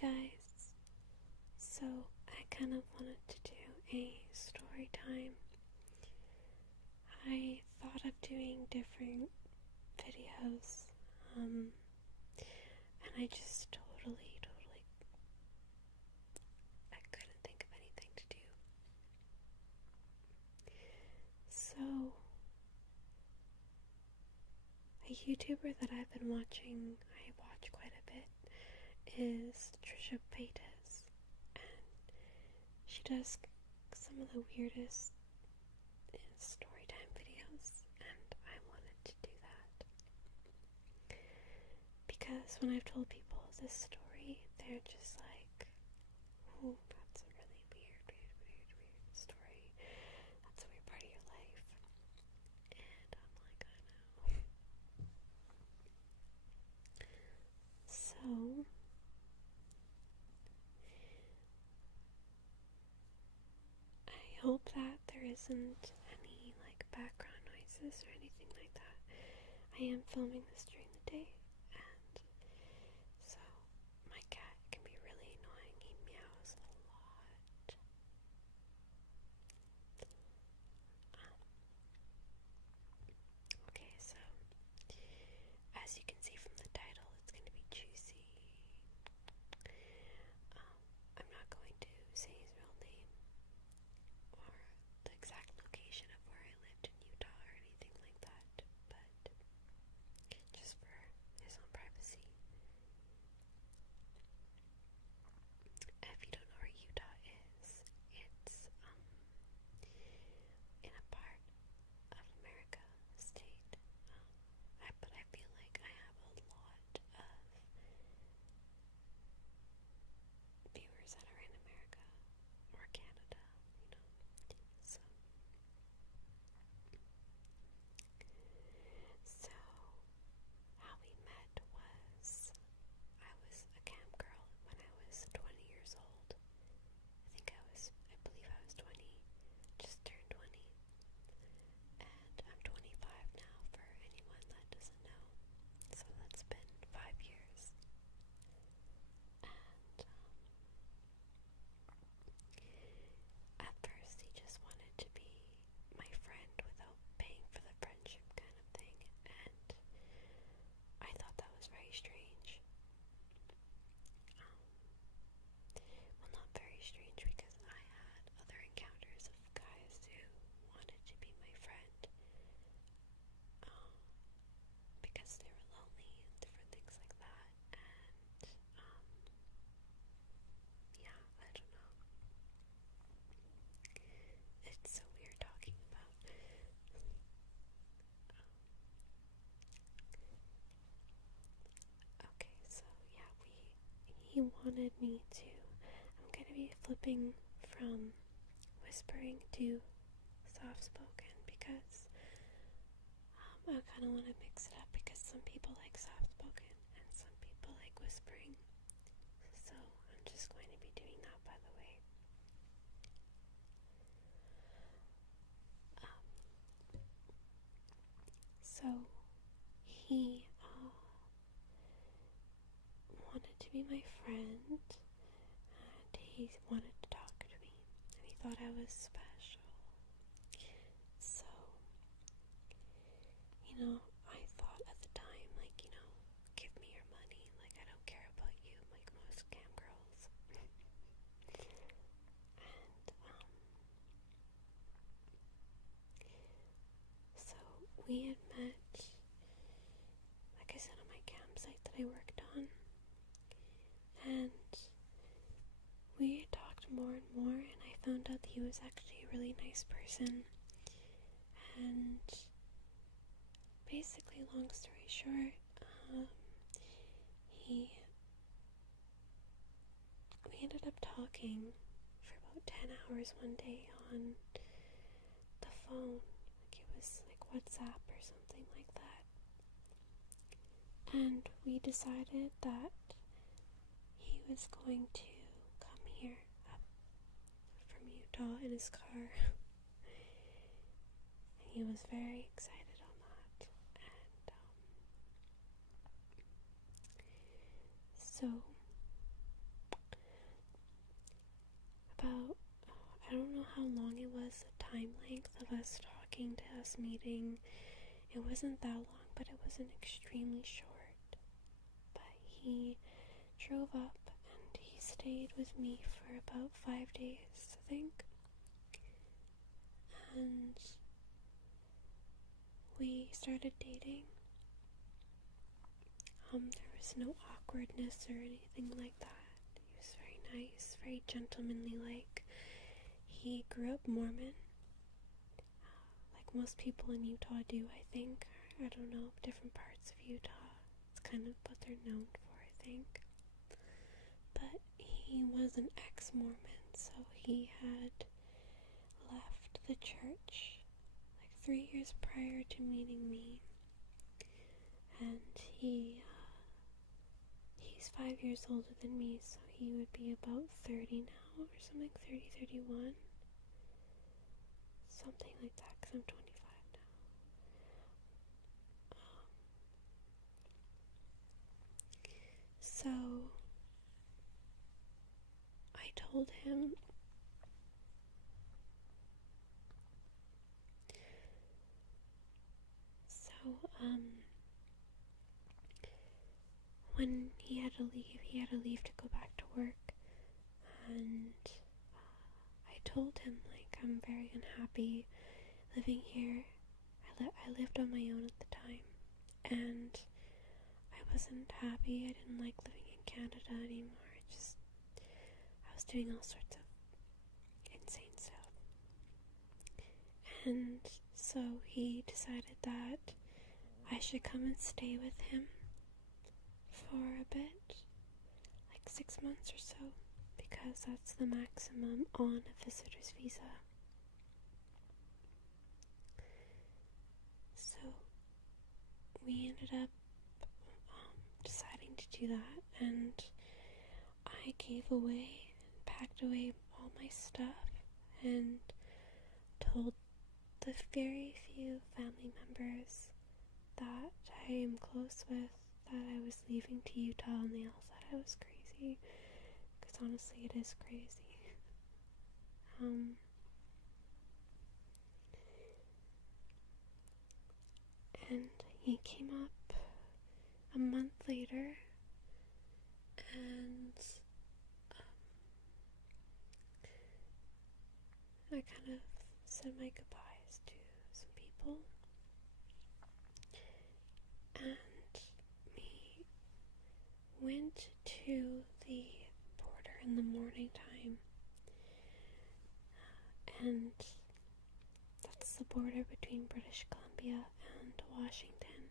guys, so I kind of wanted to do a story time. I thought of doing different videos, and I just totally, I couldn't think of anything to do. So, a YouTuber that I've been watching, I watch quite a bit, is Trisha Paytas, and she does some of the weirdest Storytime videos, and I wanted to do that because when I've told people this story, they're just like, "Ooh, that's a really weird story. That's a weird part of your life," and I'm like, I know. So I hope that there isn't any background noises or anything like that. I am filming this during the day, and so my cat can be really annoying. He meows a lot. Okay, so as you can see from the title, it's going to be juicy. I'm not going to say his real name or the exact location of where I lived in Utah or anything like that, but just for his own privacy. If you don't know where Utah is, it's in a part of America, a state. But I feel like I have a lot of viewers that are in America or Canada, So, how we met was I was a cam girl when I was 20 years old. I believe I was 20, just turned 20. And I'm 25 now for anyone that doesn't know. So that's been 5 years. And at first he just wanted to be my friend without paying for the friendship kind of thing. And I thought that was very strange. Well, not very strange because I had other encounters of guys who wanted to be my friend because they were lonely and different things like that. And yeah, I don't know. It's so weird talking about. Okay, so yeah, he wanted me to. I'm gonna be flipping from whispering to soft spoken because I kind of want to mix it up because some people like soft spoken and some people like whispering. So I'm just going to be doing that, by the way. So he wanted to be my friend, and he wanted to talk to me, and he thought I was special. So, I thought at the time, give me your money, I don't care about you, like most cam girls. And, so we had met, like I said, on my campsite that I worked on, and we talked more and more, and I found out that he was actually a really nice person. And basically, long story short, we ended up talking for about 10 hours one day on the phone. It was like WhatsApp or something like that. And we decided that he was going to come here up from Utah in his car. And he was very excited on that. And so us talking, to us meeting. It wasn't that long, but it wasn't extremely short. But he drove up and he stayed with me for about 5 days, I think. And we started dating. There was no awkwardness or anything like that. He was very nice, very gentlemanly like. He grew up Mormon, like most people in Utah do, I think. I don't know, different parts of Utah. It's kind of what they're known for, I think. But he was an Ex Mormon, so he had left the church like 3 years prior to meeting me. And he's 5 years older than me, so he would be about 30 now or something, 30, 31. Something like that, because I'm 25 now. So I told him when he had to leave to go back to work, and I told him, like, I'm very unhappy living here. I lived on my own at the time, and I wasn't happy. I didn't like living in Canada anymore. I was doing all sorts of insane stuff. And so he decided that I should come and stay with him for a bit, like 6 months or so, because that's the maximum on a visitor's visa. So we ended up deciding to do that, and I packed away all my stuff, and told the very few family members that I am close with that I was leaving to Utah, and they all thought I was crazy, because honestly it is crazy. And he came up a month later, and I kind of said my goodbyes to some people, and we went to the border in the morning time, and that's the border between British Columbia and Washington.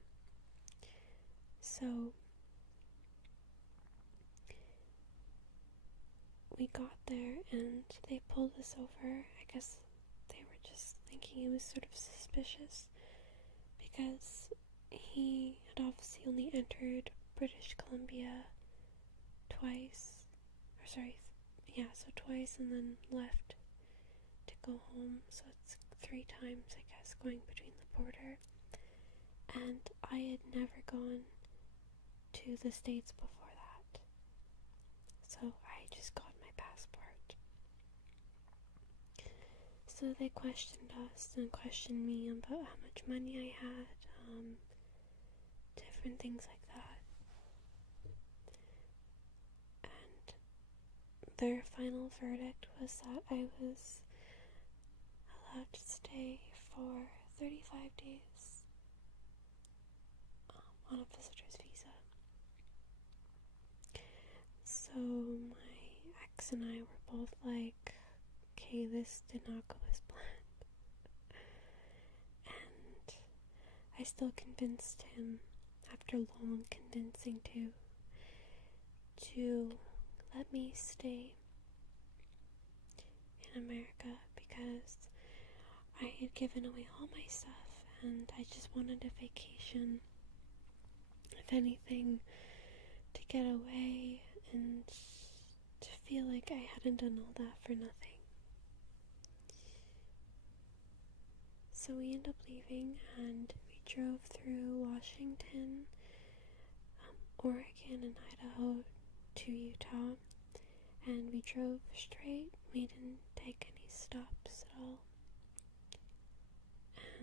So we got there and they pulled us over. I guess they were just thinking it was sort of suspicious, because he had obviously only entered British Columbia twice, twice, and then left to go home, so it's 3 times, I guess, going between the border. And I had never gone to the States before that, so I just got my passport. So they questioned us and questioned me about how much money I had, different things like that. And their final verdict was that I was allowed to stay for 35 days on a visitor's visa. So my ex and I were both like, okay, this did not go as planned. And I still convinced him, after long convincing to let me stay in America, because I had given away all my stuff and I just wanted a vacation, if anything, to get away and to feel like I hadn't done all that for nothing. So we ended up leaving, and we drove through Washington, Oregon, and Idaho to Utah, and we drove straight. We didn't take any stops at all.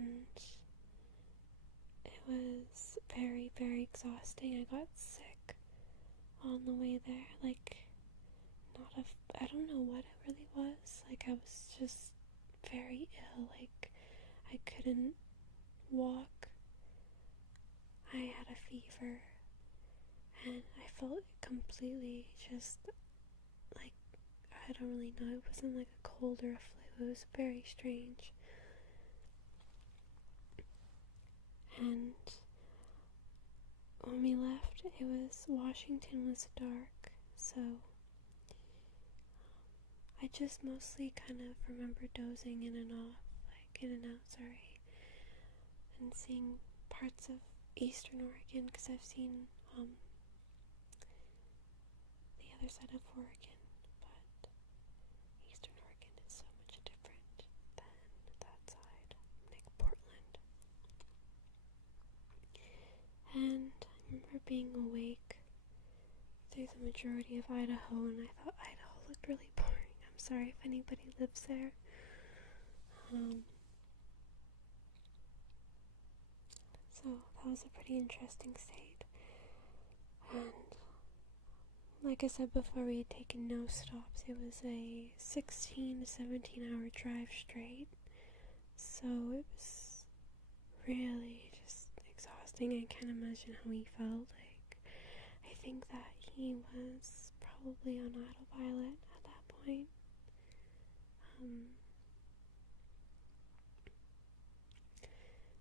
and it was very, very exhausting. I got sick on the way there, like, I don't know what it really was, like, I was just very ill, like, I couldn't walk, I had a fever, and I felt completely just, like, I don't really know, it wasn't like a cold or a flu, it was very strange. And when we left, Washington was dark, so I just mostly kind of remember dozing in and out, and seeing parts of Eastern Oregon, because I've seen the other side of Oregon, but Eastern Oregon is so much different than that side, like Portland. And I remember being awake through the majority of Idaho, and I thought Idaho looked really boring. I'm sorry if anybody lives there. So that was a pretty interesting state. And like I said before, we had taken no stops. It was a 16 to 17 hour drive straight. So it was really just exhausting. I can't imagine how he felt. Like, I think that he was probably on autopilot at that point.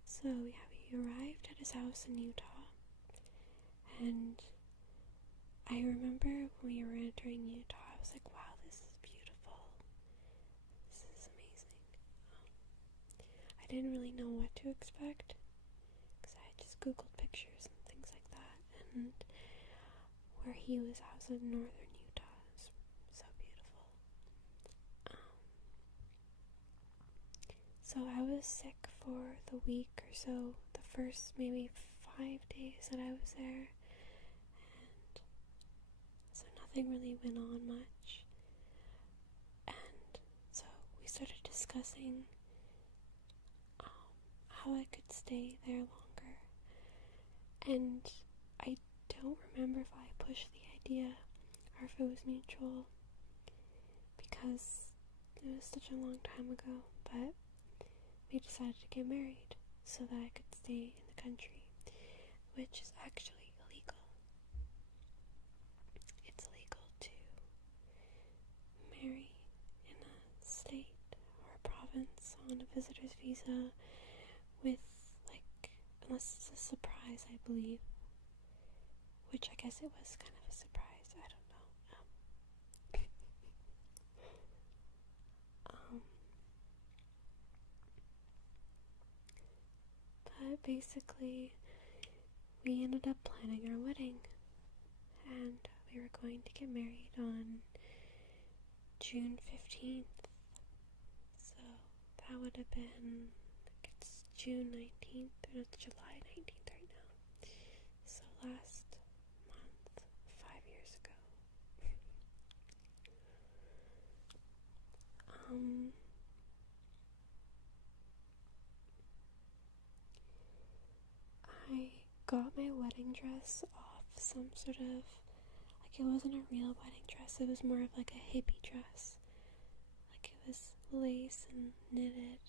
So yeah, we arrived at his house in Utah, and I remember when we were entering Utah, I was like, wow, this is beautiful. This is amazing. I didn't really know what to expect, because I had just Googled pictures and things like that, and where he was housed in northern Utah is so beautiful. So I was sick for the week or so, the first maybe 5 days that I was there, and so nothing really went on much. And so we started discussing how I could stay there longer, and I don't remember if I pushed the idea or if it was mutual, because it was such a long time ago, but we decided to get married so that I could stay in the country, which is actually illegal. It's illegal to marry in a state or a province on a visitor's visa with, like, unless it's a surprise, I believe, which I guess it was kind of a surprise, I don't know. But basically, we ended up planning our wedding, and we were going to get married on June 15th, so that would have been, like, it's June 19th, or it's July 19th right now, so last month, 5 years ago. I got my wedding dress off some sort of, like, it wasn't a real wedding dress, it was more of like a hippie dress. Like, it was lace and knitted,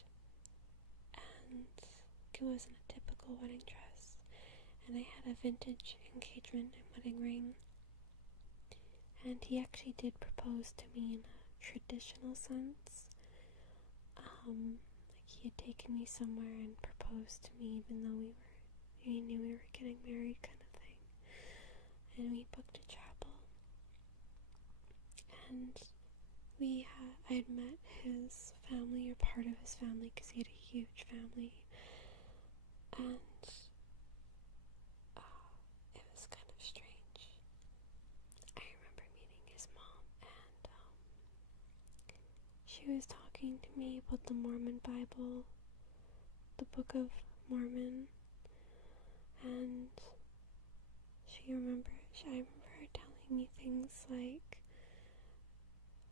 and it wasn't a typical wedding dress. And I had a vintage engagement and wedding ring, and he actually did propose to me in a traditional sense. Like, he had taken me somewhere and proposed to me even though we knew we were getting married, kind of thing. And we booked a chapel, and I had met his family, or part of his family, because he had a huge family, and it was kind of strange. I remember meeting his mom, and she was talking to me about the Mormon Bible, the Book of Mormon, and I remember her telling me things like,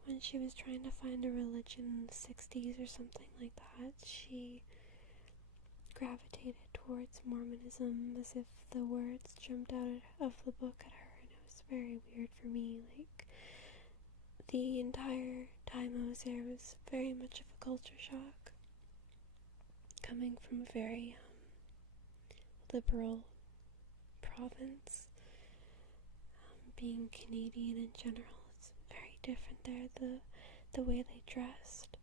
when she was trying to find a religion in the 60s or something like that, she gravitated towards Mormonism as if the words jumped out of the book at her, and it was very weird for me. Like, the entire time I was there was very much of a culture shock, coming from a very liberal province. Being Canadian in general, it's very different there. The way they dressed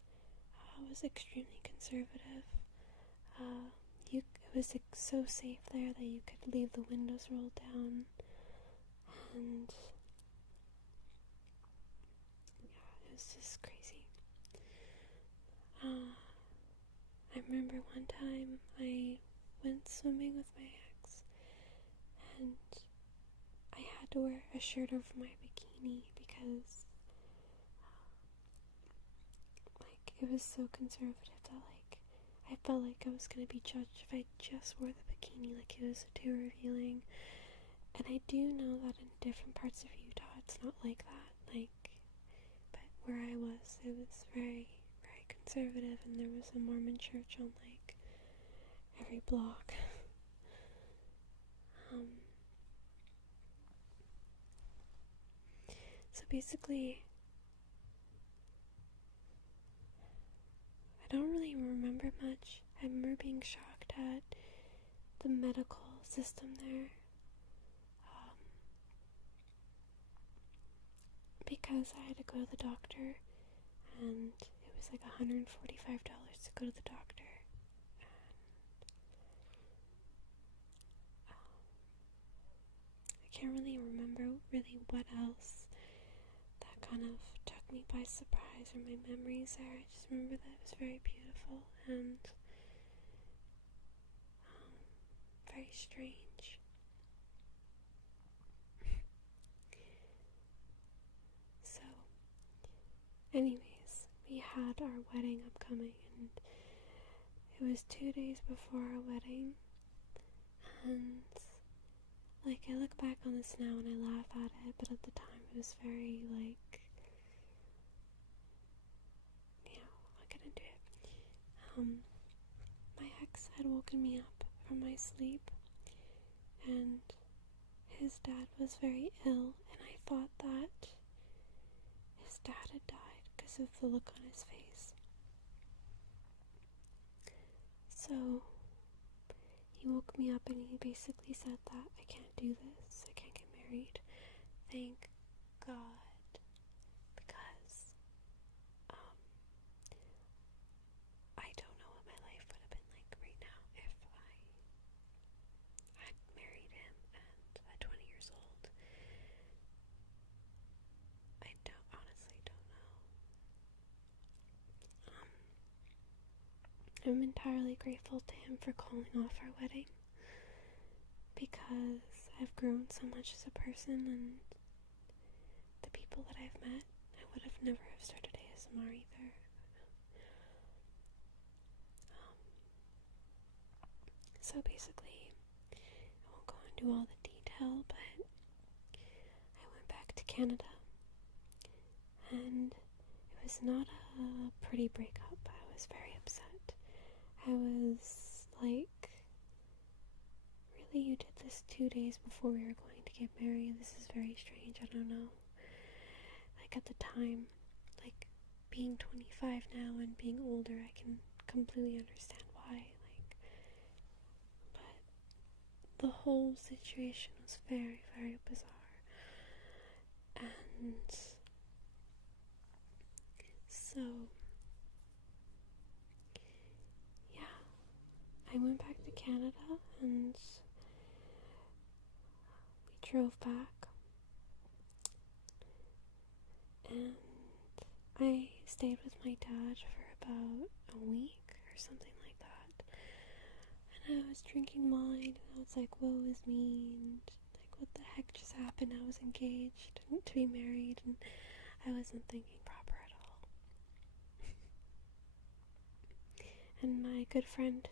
was extremely conservative. It was so safe there that you could leave the windows rolled down, and yeah, it was just crazy. I remember one time I went swimming with my ex, and I had to wear a shirt over my bikini because it was so conservative that I felt like I was gonna be judged if I just wore the bikini, like it was too revealing. And I do know that in different parts of Utah it's not like that, but where I was, it was very, very conservative, and there was a Mormon church on every block. So basically, I don't really remember much. I remember being shocked at the medical system there, because I had to go to the doctor, and it was like $145 to go to the doctor. I can't really remember what else that kind of took me by surprise, or my memories there. I just remember that it was very beautiful and very strange. So, anyways, we had our wedding upcoming, and it was 2 days before our wedding, and I look back on this now and I laugh at it, but at the time it was very I'll get into it. My ex had woken me up from my sleep, and his dad was very ill, and I thought that his dad had died because of the look on his face. So he woke me up and he basically said that I can't do this, I can't get married. Thank God, because I don't know what my life would have been like right now if I had married him at 20 years old. I honestly don't know. I'm entirely grateful to him for calling off our wedding, because I've grown so much as a person, and the people that I've met, I would have never have started ASMR either. So basically, I won't go into all the detail, but I went back to Canada, and it was not a pretty breakup. I was very upset. I was like, really, you did this 2 days before we were going to get married? This is very strange. I don't know. At the time, being 25 now and being older, I can completely understand why. But the whole situation was very, very bizarre. And so, yeah, I went back to Canada, and we drove back, and I stayed with my dad for about a week or something like that, and I was drinking wine, and I was like, woe is me, and what the heck just happened? I was engaged to be married, and I wasn't thinking proper at all. And my good friend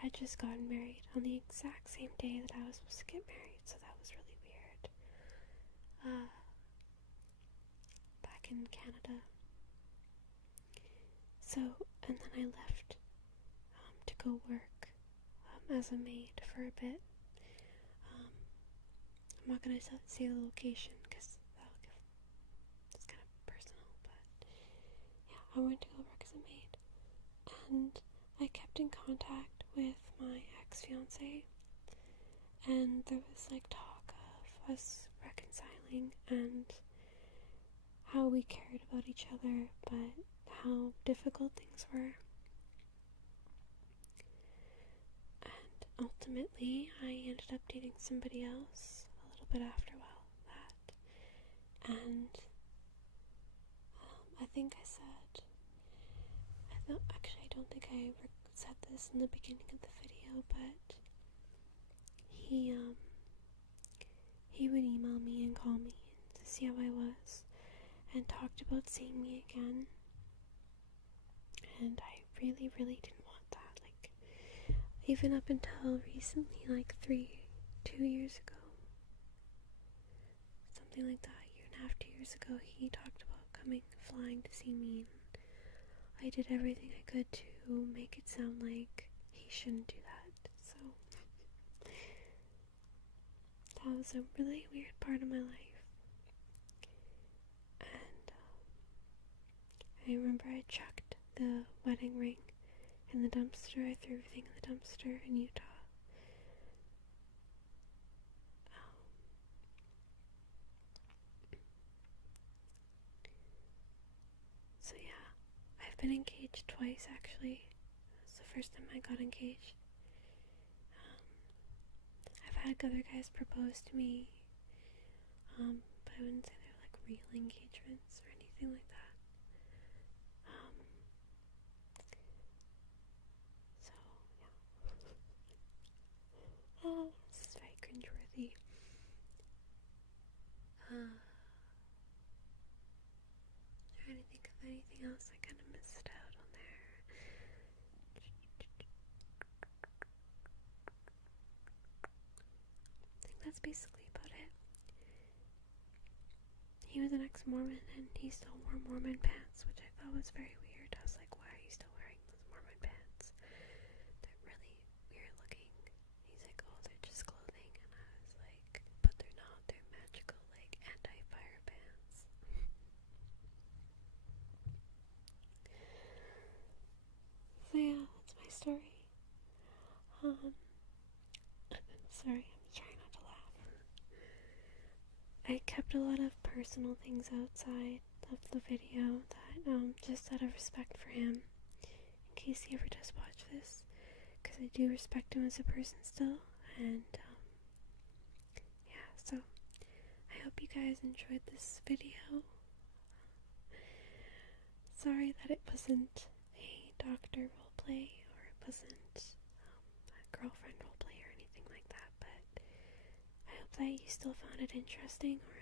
had just gotten married on the exact same day that I was supposed to get married, so that was really weird. Back in Canada. So, and then I left to go work as a maid for a bit. I'm not gonna say the location because it's kind of personal, but yeah, I went to go work as a maid, and I kept in contact with my ex-fiance, and there was like talk of us reconciling and how we cared about each other, but how difficult things were. And ultimately, I ended up dating somebody else a little bit after that. And I think I don't think I said this in the beginning of the video, but he would email me and call me to see how I was, and talked about seeing me again. And I really, really didn't want that. Like, even up until recently, like 2 years ago, something like that, 1.5 years ago, he talked about flying to see me, and I did everything I could to make it sound like he shouldn't do that. So that was a really weird part of my life. And I remember I chucked the wedding ring in the dumpster. I threw everything in the dumpster in Utah. So yeah, I've been engaged twice actually. It's the first time I got engaged. I've had other guys propose to me, but I wouldn't say they're like real engagements or anything like that. So yeah. This is very cringeworthy. Trying to think of anything else I kind of missed out on there. I think that's basically about it. He was an Ex Mormon, and he still wore Mormon pants, which I thought was very weird. I was like, why are you still wearing those Mormon pants? They're really weird looking. He's like, oh, they're just clothing. And I was like, but they're not. They're magical, like, anti-fire pants. So yeah, that's my story. Sorry, I'm trying not to laugh. I kept a lot of personal things outside of the video that, just out of respect for him, in case he ever does watch this, because I do respect him as a person still. And yeah, so I hope you guys enjoyed this video. Sorry that it wasn't a doctor roleplay, or it wasn't a girlfriend roleplay or anything like that, but I hope that you still found it interesting, or